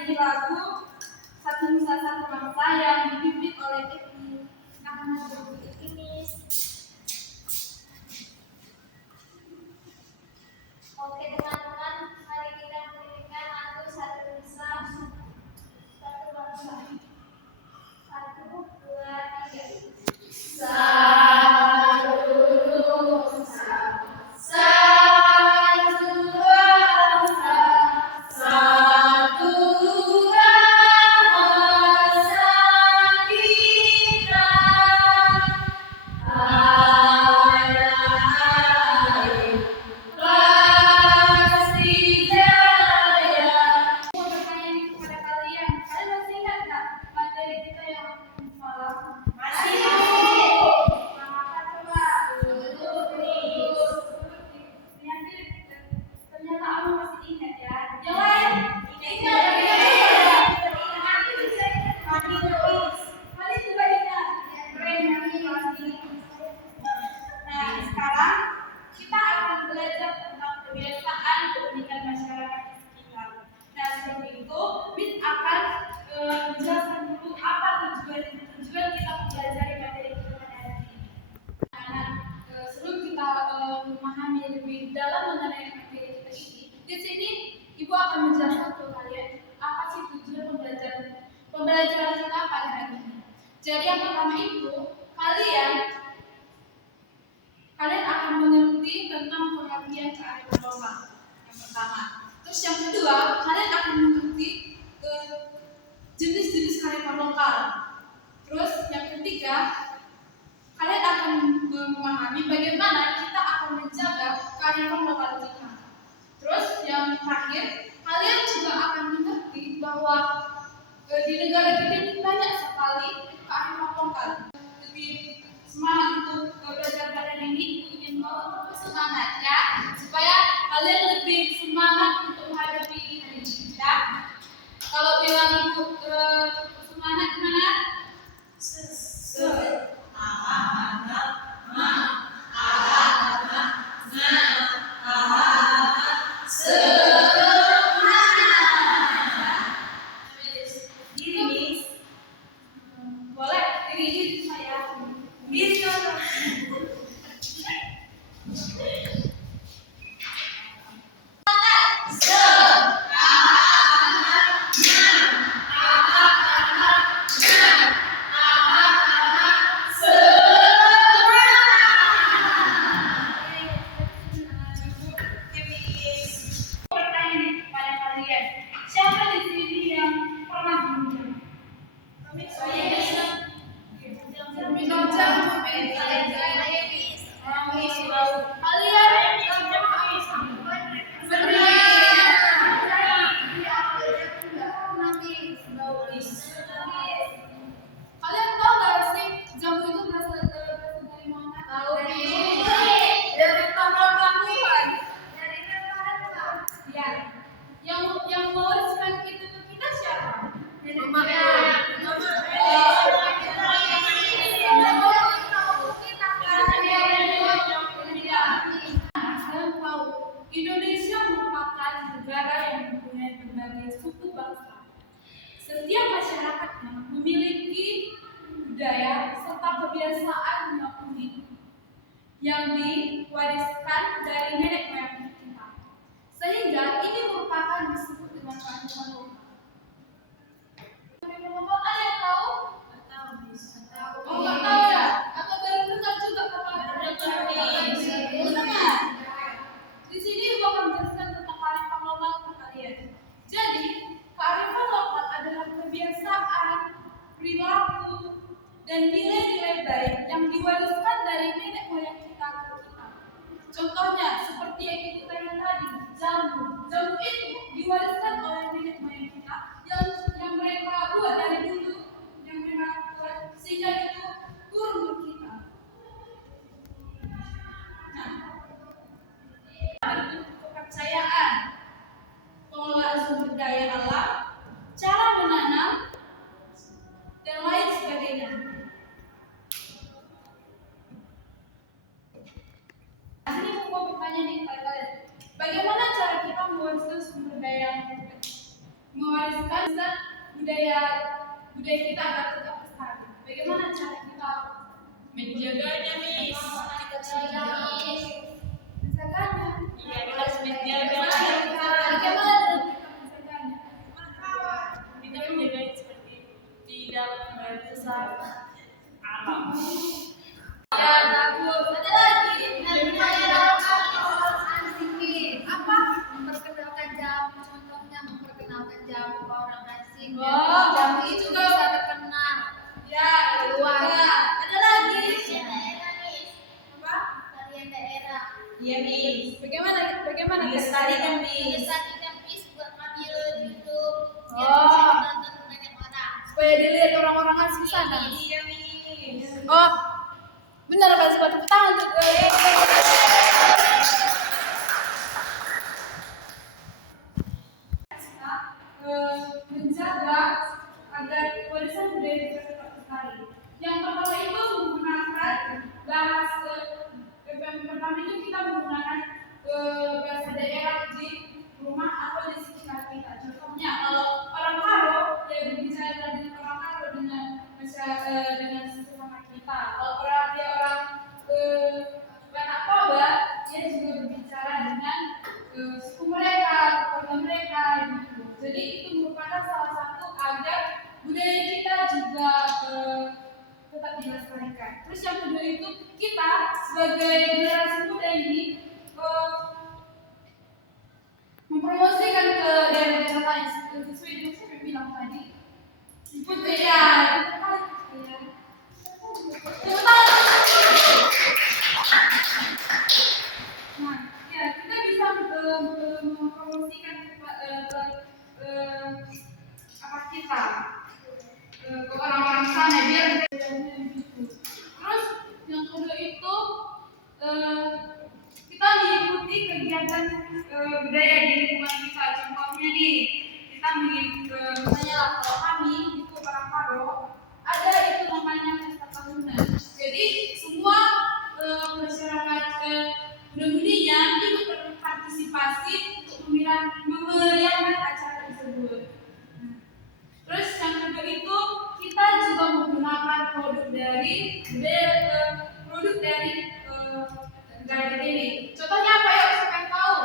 menyanyi lagu Satu Nusa Satu Bangsa yang dipimpin oleh Eki Ahmad ini. Oke teman-teman, mari kita menyanyikan lagu Satu Nusa Satu Bangsa. 1, 2, 3. Memahami lebih dalam mengenai materi kita ini, di sini Ibu akan menjelaskan ke kalian apa sih tujuan pembelajaran kita pada hari ini. Jadi yang pertama itu kalian akan mengerti tentang pengertian kearifan lokal. Yang pertama. Terus yang kedua, kalian akan mengerti jenis-jenis kearifan lokal. Terus yang ketiga, kalian akan memahami bagaimana kita akan menjaga kearifan lokal kita. Terus yang terakhir, kalian juga akan mengerti bahwa di negara kita ini banyak sekali kearifan lokal. Lebih semangat untuk belajar pada ini, ingin mau semangat ya, supaya kalian lebih semangat untuk menghadapi hari ini ya. Kalau bilang ibu semangat gimana? Kalian tahu gak sih jamu itu berasal dari mana? Tahu nih. Dari tumbuhan. Dari apa? Ya. Yang mewariskan itu ke kita siapa? Mama. Indonesia merupakan negara yang mempunyai berbagai suku bangsa. Setiap masyarakatnya memiliki budaya serta kebiasaan yang unik yang diwariskan dari nenek moyang kita. Sehingga ini merupakan disebut dengan kearifan lokal. Kearifan lokal ada yang tahu? Oh, nggak tahu ya? Atau baru dengar juga dengar? Di sini Ibu akan menjelaskan tentang kearifan lokal ke kalian. Jadi, kearifan lokal adalah kebiasaan, perilaku, dan nilai-nilai baik yang diwariskan dari nenek moyang kita ke kita. Contohnya, seperti yang kita lihat tadi, jamu. Jamu itu diwariskan oleh nenek moyang kita yang mereka buat dari dulu, yang mereka buat sehingga itu turun ke kita. Kepercayaan, pengelolaan sumber daya alam, cara menanam, dan lain sebagainya. Ini mau bertanya nih kepada kalian, bagaimana cara kita mewariskan sumber daya mewariskan budaya kita agar tetap lestari. Bagaimana cara kita Menjaganya, Miss. menjaganya? Iya, kita harus menjaga. Bagaimana cara kita menjaganya? Kita menjaganya seperti tidak merusak alam. Ya, bagus. Ada lagi? Apa? Memperkenalkan jamu, contohnya memperkenalkan jamu ke orang asing. Oh, Jamu itu juga. bisa terkenal. Ya, Luar. ada lagi? Tarian daerah, Miss. Apa? Tarian daerah. Iya, Miss. Bagaimana? Dilestarikan, Miss. Biasanya Miss buat ngambil YouTube. Biar Oh. bisa ditonton banyak orang. Supaya dilihat orang-orang asing sana. Iya, Miss. Oh, benar Pak, tepuk tangan untuk menjaga agar warisan budaya kita tetap lestari. Yang pertama itu menggunakan bahasa kita menggunakan bahasa daerah di rumah atau di sekitar kita. Contohnya kalau orang Karo ya berbicara dengan orang Karo dengan sesama kita. Kalau orang Batak Toba dia juga berbicara dengan suku mereka, keluarga mereka gitu. Jadi itu merupakan salah satu agar budaya kita juga tetap dilestarikan. Terus yang kedua itu kita sebagai generasi muda ini mempromosikan ke daerah-daerah lain sesuai dengan saya bilang tadi. Seperti ya, nah, ya kita bisa mempromosikan apa kita ke orang-orang sana biar gitu. Terus yang kedua itu kita mengikuti kegiatan budaya di lingkungan kita. Contohnya nih, kita misalnya kalau kami itu orang Karo ada itu namanya pesta tahunan. Jadi semua masyarakat muda-mudinya ikut berpartisipasi untuk memeriahkan acara tersebut. Terus yang kedua itu kita juga menggunakan produk dari negara ini. Contohnya apa ya? Siapa yang tahu?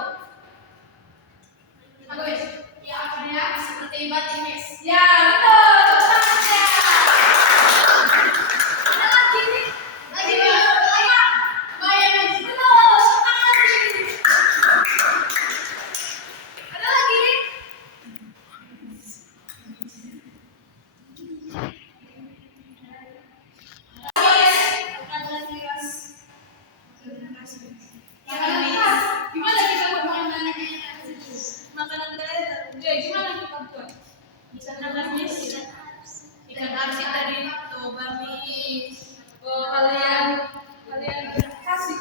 Bagus. Ya apa ya? Seperti batik, Miss. Ya betul. Contohnya. Ada lagi nih. Lagi nih. Baik, Miss. Betul. Ada lagi nih. Gimana kita bermain makanan daerah? Gimana kita buat? Bisa nambah, Miss. Ikan arsik dari Toba, Miss. Oh, kalian kasih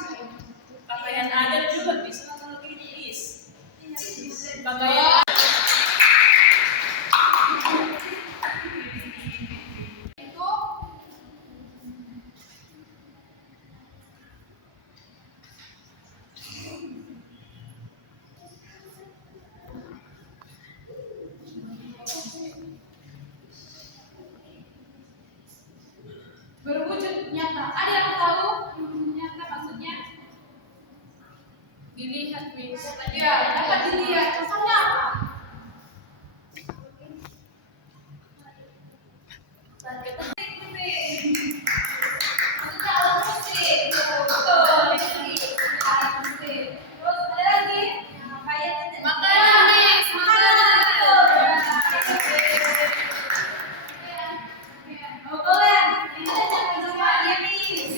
Pakaian adat juga bisa kalau gini, Miss. pakaian. Pakaian Itu berwujud nyata. Ada yang tahu nyata maksudnya? dilihat, Miss. Ya, dapat dilihat. Contohnya apa? Maksudnya alat musik. Betul. Alat musik. Terus ada lagi? Makanan, Miss. Makanan. Oh, boleh. Ini ada coba ya, Miss.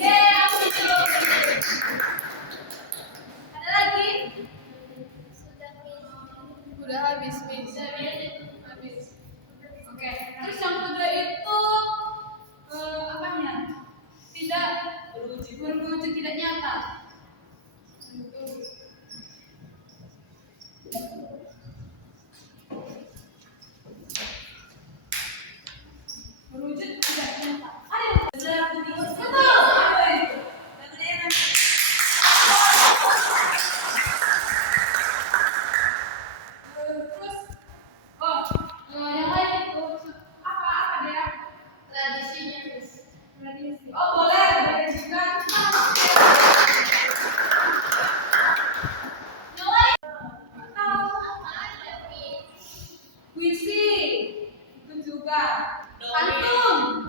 juga. Pantun.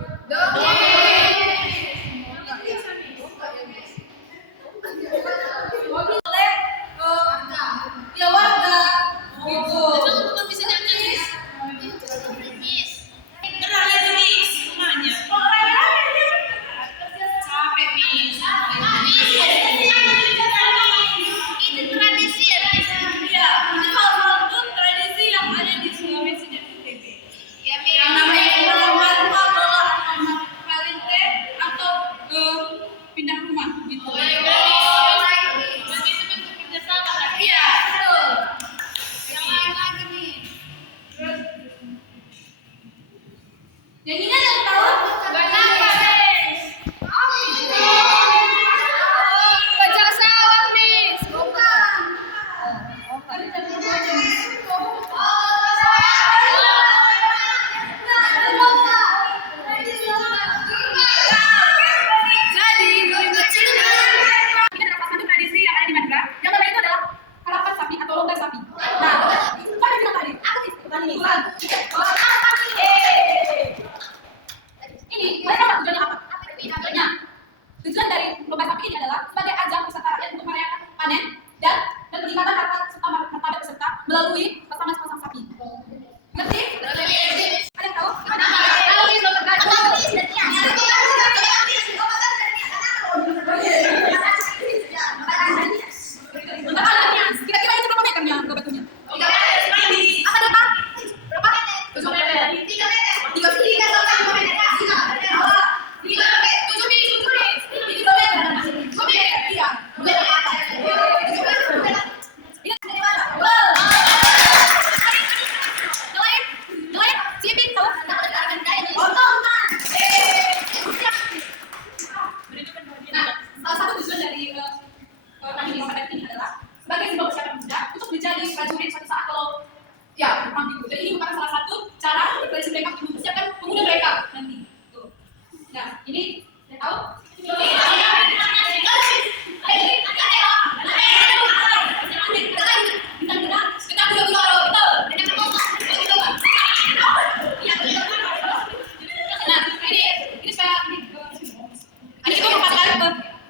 Boleh ya warga gitu. Berani tuh Miss, semuanya. Capek Miss. Itu tradisi ya, Miss? Iya, ini hal-hal itu tradisi yang ada di Sulawesi dan NTB. Ya, Yang namanya bola marpa, bola parente atau pindah rumah gitu. Bagi sebentuk kerjasama kan? Iya, betul. Yang lain lagi nih. Terus yang ini yang tahu? Kenapa, Miss? Pecah sawah, Miss. Bukan. Jadi, ini adalah salah satu tradisi yang ada di Madura. Yang pertama itu adalah karapan sapi atau lomba sapi. Nah, apa yang bilang tadi? Apa sih? Tadi Tuhan. Ini mereka apa tujuannya apa? Tujuannya, tujuan dari lomba sapi ini adalah sebagai ajang peserta rakyat untuk merayakan panen dan peningkatan harta martabat peserta melalui pasangan sepasang sapi. Ngerti? Ada yang tahu? Kira-kira itu berapa meternya batunya? Apa data? Berapa? 7 meter. Salah satu tujuan dari tradisi padat ini adalah sebagai simbol persiapan muda untuk menjadi prajurit suatu saat kalau ya perang gitu. Jadi ini merupakan salah satu cara tradisi mereka untuk mempersiapkan pemuda mereka nanti. Tuh. Nah, ini yang tahu?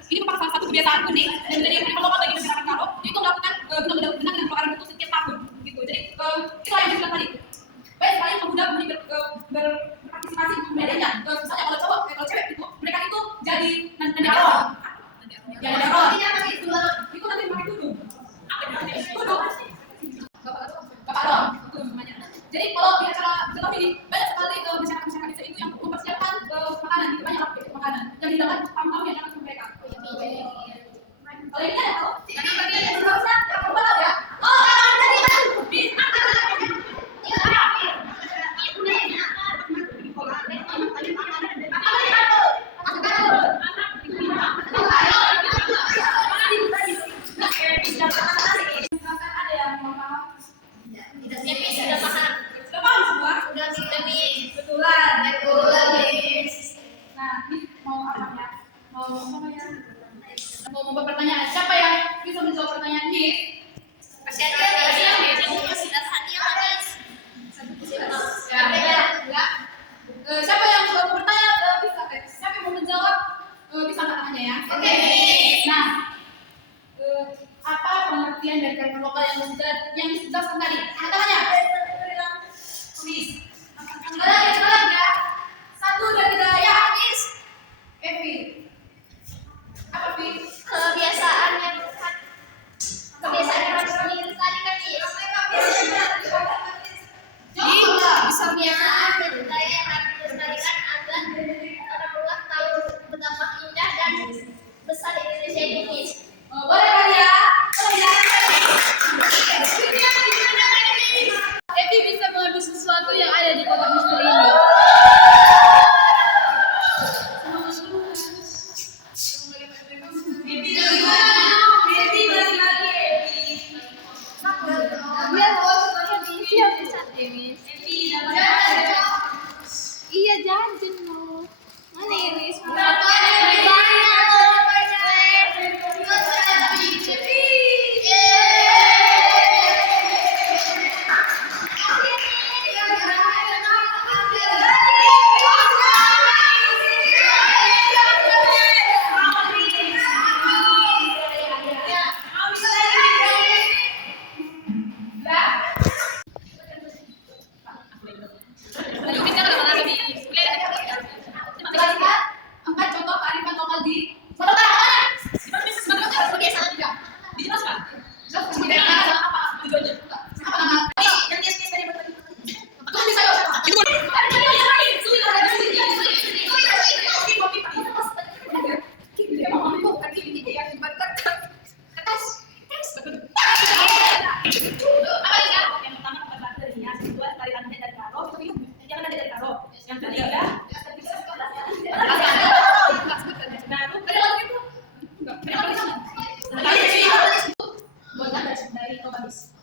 Ini merupakan salah satu kebiasaan unik dan menjadi yang paling bagi masyarakat Karo, yaitu melakukan benar-benar dengan pengeluaran itu setiap tahun, gitu. Jadi itulah yang dibilang tadi. Baik sekali pemuda berpartisipasi di medanya. Misalnya kalau cowok, kalau cewek itu mereka itu jadi nenderon. Jadi nenderon. Itu nanti pakai tudung. Tudung. Bapak itu namanya. Jadi kalau di acara ini banyak sekali masyarakat itu yang mempersiapkan makanan, gitu banyak lah makanan yang didapat tamu-tamu yang datang ke mereka. Kalau ini ada tahu? Kenapa dia tidak usah? Kamu tahu ya? Oh, tadi kan. Ada yang mau paham? Sudah paham semua? Yang pertama tempat dari hias, kedua tali rambutnya dari karo, jangan ada dari karo. Yang ketiga, nah itu buat apa dari Tobabis.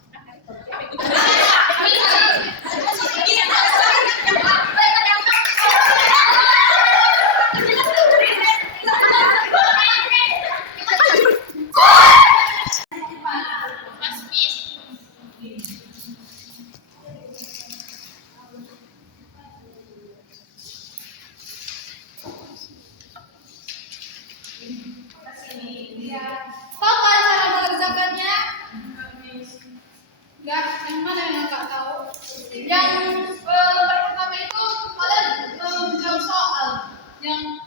Tahu kan cara mengerjakannya? Enggak, yang mana yang nggak tahu? Yang pertama itu kalian menjawab soal yang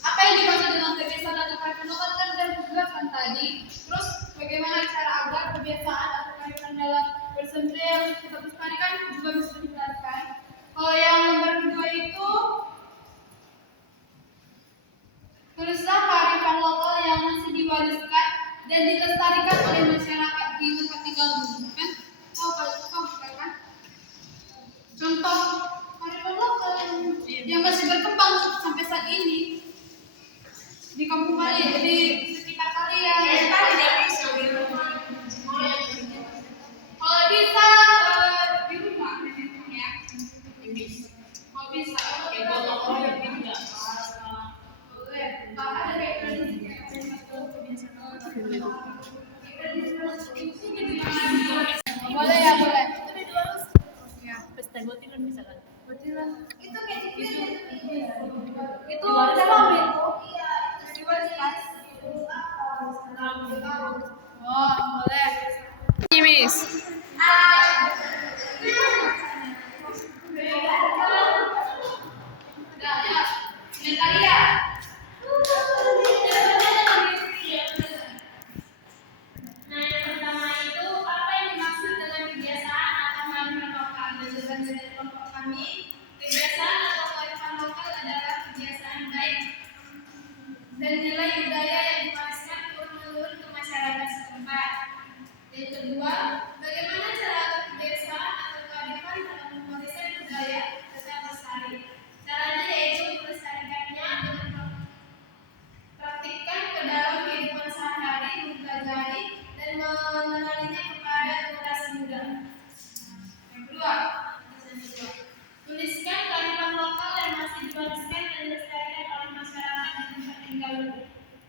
apa yang dimaksud dengan kebiasaan atau kearifan lokal kan sudah dijelaskan tadi. Terus bagaimana cara agar kebiasaan atau kearifan dalam bersendiri yang kita lestarikan juga bisa dijelaskan. Kalau yang nomor kedua itu tulislah kearifan lokal yang masih diwariskan dan dilestarikan oleh masyarakat di tempat tinggalmu. Kan? Tahu kan? Contoh kearifan lokal yang masih berkembang sampai saat ini di kampung kalian, di sekitar kalian. Kalau bisa di rumah, ya. Kalau bisa, boleh ya, boleh. Ya, Botilan misalkan. Itu kayak gitu. Itu dalam itu. Oh, boleh. Miss. Udah, ya. Natalia. Nah, yang pertama itu apa yang dimaksud dengan kebiasaan atau kearifan lokal? Jawaban dari kelompok kami, kebiasaan atau kearifan lokal adalah kebiasaan baik dan nilai budaya yang diwariskan turun-menurun ke masyarakat setempat. Yang kedua, bagaimana cara agar kebiasaan atau kearifan dalam mewariskan budaya tetap lestari? Caranya yaitu melestarikannya dengan praktikkan ke dalam kehidupan sehari-hari, mempelajari dan mengenalinya kepada generasi muda. Yang kedua, tuliskan kearifan lokal yang masih diwariskan dan dilestarikan oleh masyarakat di tempat tinggalmu.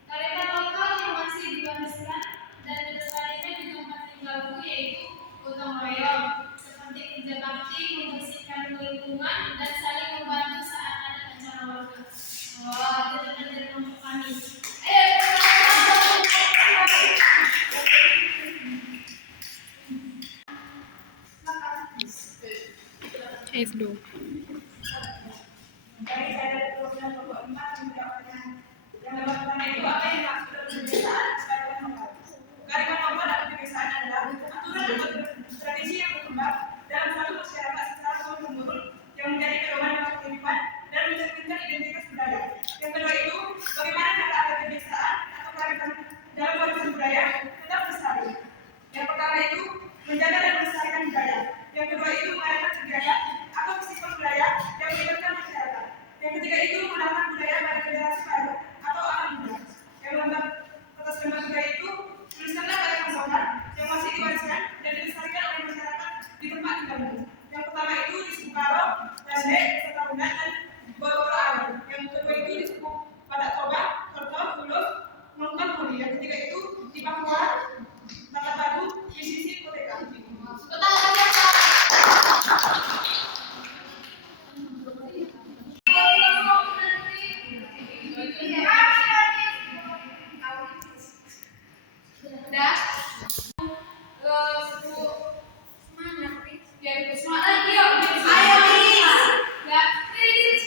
Kearifan lokal yang masih diwariskan dan dilestarikan di tempat tinggalmu yaitu gotong royong, seperti kerja bakti, membersihkan lingkungan, dan saling membantu saat ada acara warga. Wah, itu dari kelompok kami. F2. Kearifan lokal atau kebiasaan adalah aturan atau tradisi yang berkembang dalam suatu masyarakat secara turun-temurun yang menjadi pedoman dalam kehidupan dan mencerminkan identitas budaya. Yang kedua itu, bagaimana cara agar kebiasaan atau kearifan dalam warisan budaya tetap lestari. Yang pertama itu, menjaga dan melestarikan budaya. Yang kedua itu, mengadakan kegiatan atau festival budaya yang melibatkan masyarakat. Yang ketiga itu, mengenalkan budaya pada generasi baru atau anak muda. Yang keempat, atas nama budaya itu, tuliskanlah kearifan lokal yang masih diwariskan dan dilestarikan oleh masyarakat di tempat tinggalmu. Yang pertama itu di suku Karo, Dande, Setahunan, dan Bororo Aru. Yang kedua itu di suku Padak Toba, Kerto, Hulu, Mongkon, Huri. Yang ketiga itu di Papua, Takat Baru, di sisi Koteka. Udah. Suku mana? Ya, itu semangat. Ayo, Miss. Udah. Ini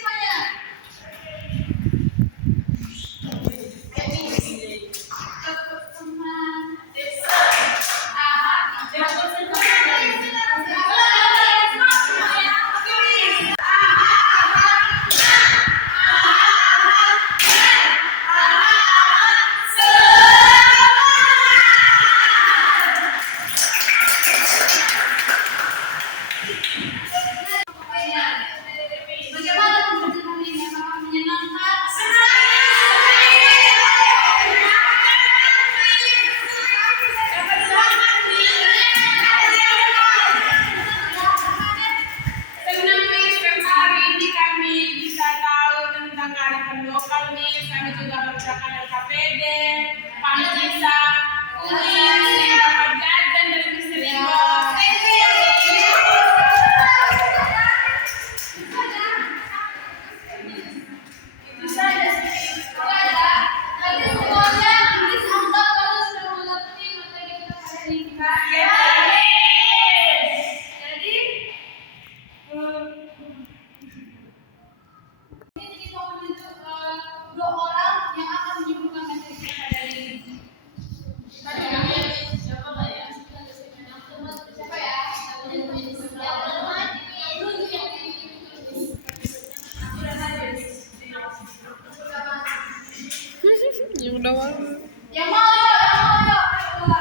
doang. Yang mau yuk, ayo bola.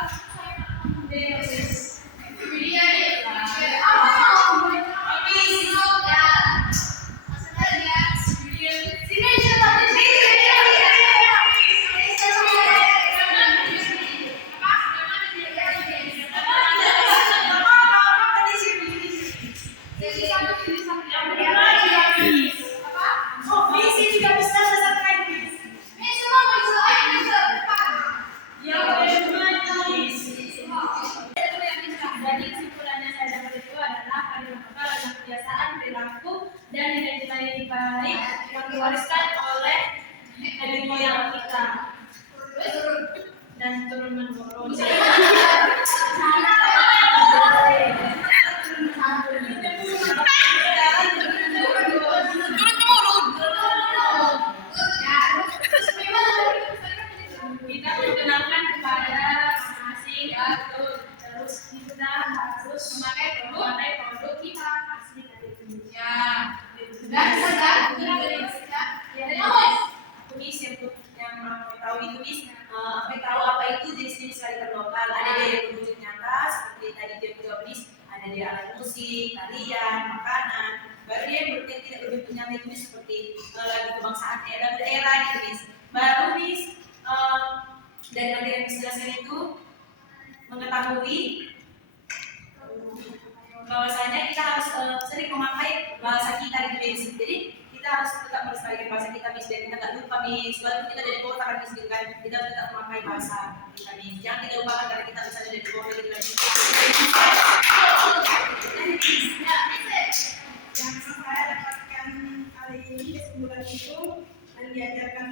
Dia nih. Jadi kesimpulannya saya dapat itu adalah kearifan lokal adalah kebiasaan, perilaku, dan nilai-nilai yang baik yang diwariskan oleh nenek moyang kita dan turun menurun. Kita mengenalkan kepada masing-masing terus kita harus memakai produk kita asli dari Indonesia. Dan sudah Aku Miss yang mau tahu itu Miss, aku tahu apa itu jenis-jenis kearifan lokal. Ada dari wujud nyata seperti tadi dia jawab Miss, ada dari alat musik, tarian, makanan. Baru dia yang tidak lebih punya itu Miss seperti lagu kebangsaan lagu daerah gitu Miss. Baru Miss dari materi yang dijelaskan itu mengetahui bahwasanya kita harus sering memakai bahasa kita gitu Miss. Jadi kita harus tetap melestarikan bahasa kita Miss, dan kita nggak lupa Miss. Walaupun kita dari kota kan Miss gitu kan, kita tetap memakai bahasa kita Miss. Jangan kita lupakan karena kita misalnya dari kota gitu kan. Yang saya dapatkan hari ini kesimpulan itu dan diajarkan